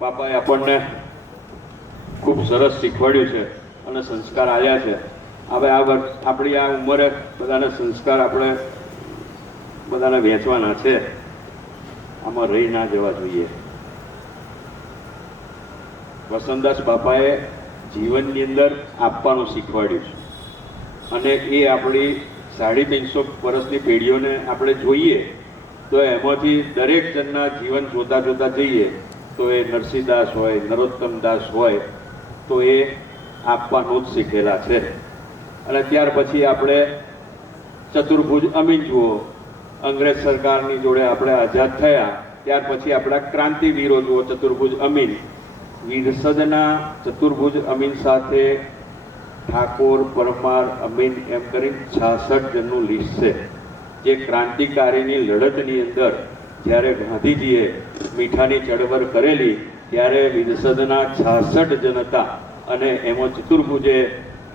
બાપાએ આપણને ખૂબ સરસ શીખવાડ્યું છે અને સંસ્કાર આવ્યા છે. હવે આ વર્ષ આપણી આ ઉંમરે બધાને સંસ્કાર આપણે બધાને વેચવાના છે. આમાં રહી ના જવા જોઈએ. વસંતદાસ બાપાએ જીવનની અંદર આપવાનું શીખવાડ્યું છે. અને એ આપણી સાડી ત્રણસો વર્ષની પેઢીઓને આપણે જોઈએ તો એમાંથી દરેક જણના જીવન જોતા જોતા જઈએ તો એ નરસિંહદાસ હોય, નરોત્તમદાસ હોય, તો એ આપવાનું જ શીખેલા છે. અને ત્યાર પછી આપણે ચતુર્ભુજ અમીન જુઓ. અંગ્રેજ સરકારની જોડે આપણે આઝાદ થયા. ત્યાર પછી આપણા ક્રાંતિવીરો જુઓ, ચતુર્ભુજ અમીન. વિરસદના ચતુર્ભુજ અમીન સાથે ઠાકોર, પરમાર, અમીન એમ કરી છાસઠ જણનું લિસ્ટ છે. જે ક્રાંતિકારીની લડતની અંદર જ્યારે ગાંધીજીએ મીઠાની ચળવળ કરેલી, ત્યારે વિસદના છાસઠ જણ હતા અને એમાં ચતુર્ભુજે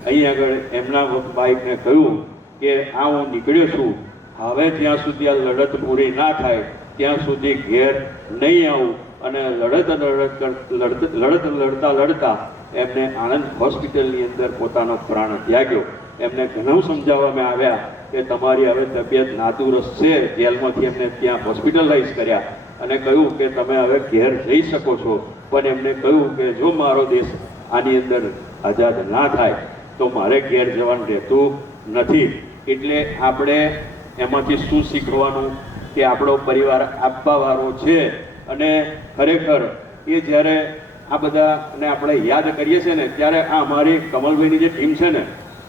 અહીં આગળ એમના બાઈકને કહ્યું કે, આ હું નીકળ્યો છું. હવે જ્યાં સુધી આ લડત પૂરી ના થાય, ત્યાં સુધી ઘેર નહીં આવું. અને લડત લડત લડત લડત લડતા એમને આણંદ હોસ્પિટલની અંદર પોતાનો પ્રાણ ત્યાગ્યો. એમને ઘણું સમજાવવામાં આવ્યા કે તમારી હવે તબિયત નાદુરસ્ત છે, જેલમાંથી એમને ત્યાં હોસ્પિટલાઇઝ કર્યા અને કહ્યું કે તમે હવે ઘેર જઈ શકો છો. પણ એમને કહ્યું કે જો મારો દેશ આની અંદર આઝાદ ના થાય, તો મારે ઘેર જવાનું રહેતું નથી. એટલે આપણે એમાંથી શું શીખવાનું? કે આપણો પરિવાર આપવાવાળો છે. અને ખરેખર એ જ્યારે આ બધાને આપણે યાદ કરીએ છીએ ને, ત્યારે આ અમારી કમલભાઈની જે ટીમ છે ને,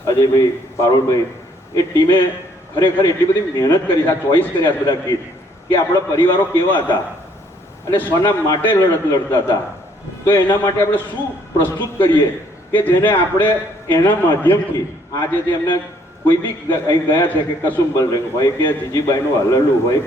અજયભાઈ પારોલભાઈ એ ટીમે ખરેખર એટલી બધી મહેનત કરી, આ ચોઈસ કર્યા બધા ગીત કે આપણા પરિવારો કેવા હતા? અને સોના માટે લડત લડતા હતા. તો એના માટે આપણે શું પ્રસ્તુત કરીએ કે જેને આપણે એના માધ્યમથી, આજે જે એમને કોઈ બી અહીં ગયા છે કે કસુંબલ રંગ હોય કે જીજીબાઈનું હલરલું હોય,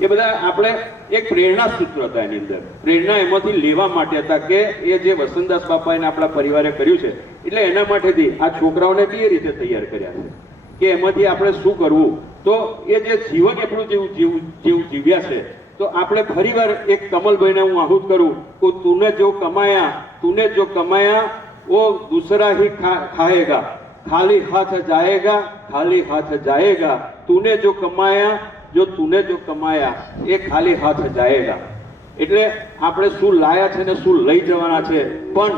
એ બધા આપણે એક પ્રેરણા સૂત્ર હતા એની અંદર. પ્રેરણા એમાંથી લેવા માટે હતા કે એ જે વસંતદાસ બાપાએ આપણા પરિવારે કર્યું છે, એટલે એના માટેથી આ છોકરાઓને બી એ રીતે તૈયાર કર્યા છે. કે એમાંથી આપણે શું કરવું? તો એ જે જીવન આપણું જેવું જીવું, જેવું જીવ્યા છે, તો આપણે ફરી વાર એક કમલભાઈને હું આહુત કરું કે તુને જો કમાયા, તુને જો કમાયા, ઓ દુસરા હી ખાયેગા, ખાલી હાથ જાયેગા, ખાલી હાથ જાયેગા, તુને જો કમાયા, જો તુને જો કમાયા, એ ખાલી હાથ જાયેગા. એટલે આપણે શું લાયા છે ને શું લઈ જવાના છે? પણ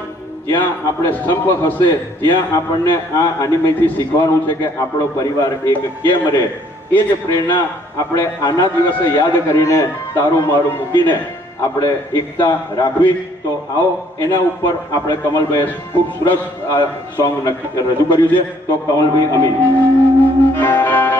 જ્યાં આપણે સંપ હશે, જ્યાં આપણને આ અનિમયથી શીખવાનું છે કે આપણો પરિવાર એક કેમ રહે. એ જ પ્રેરણા આપણે આના દિવસે યાદ કરીને તારું મારું મૂકીને આપણે એકતા રાખવી. તો આવો, એના ઉપર આપણે કમલભાઈએ ખૂબ સરસ આ સોંગ રજૂ કર્યું છે. તો કમલભાઈ, અમીન.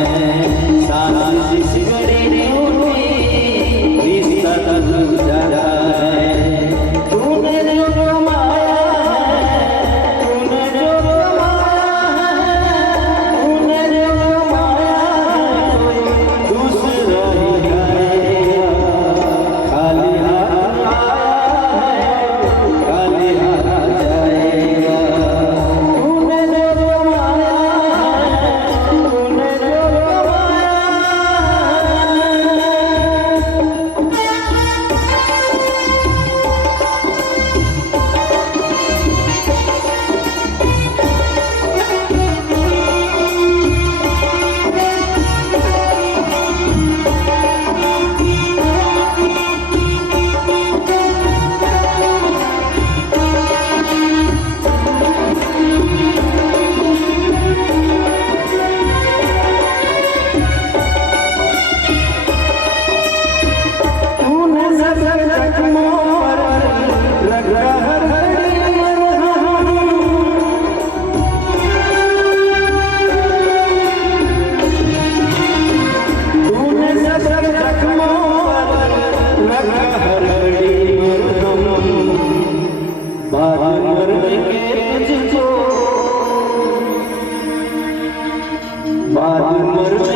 amor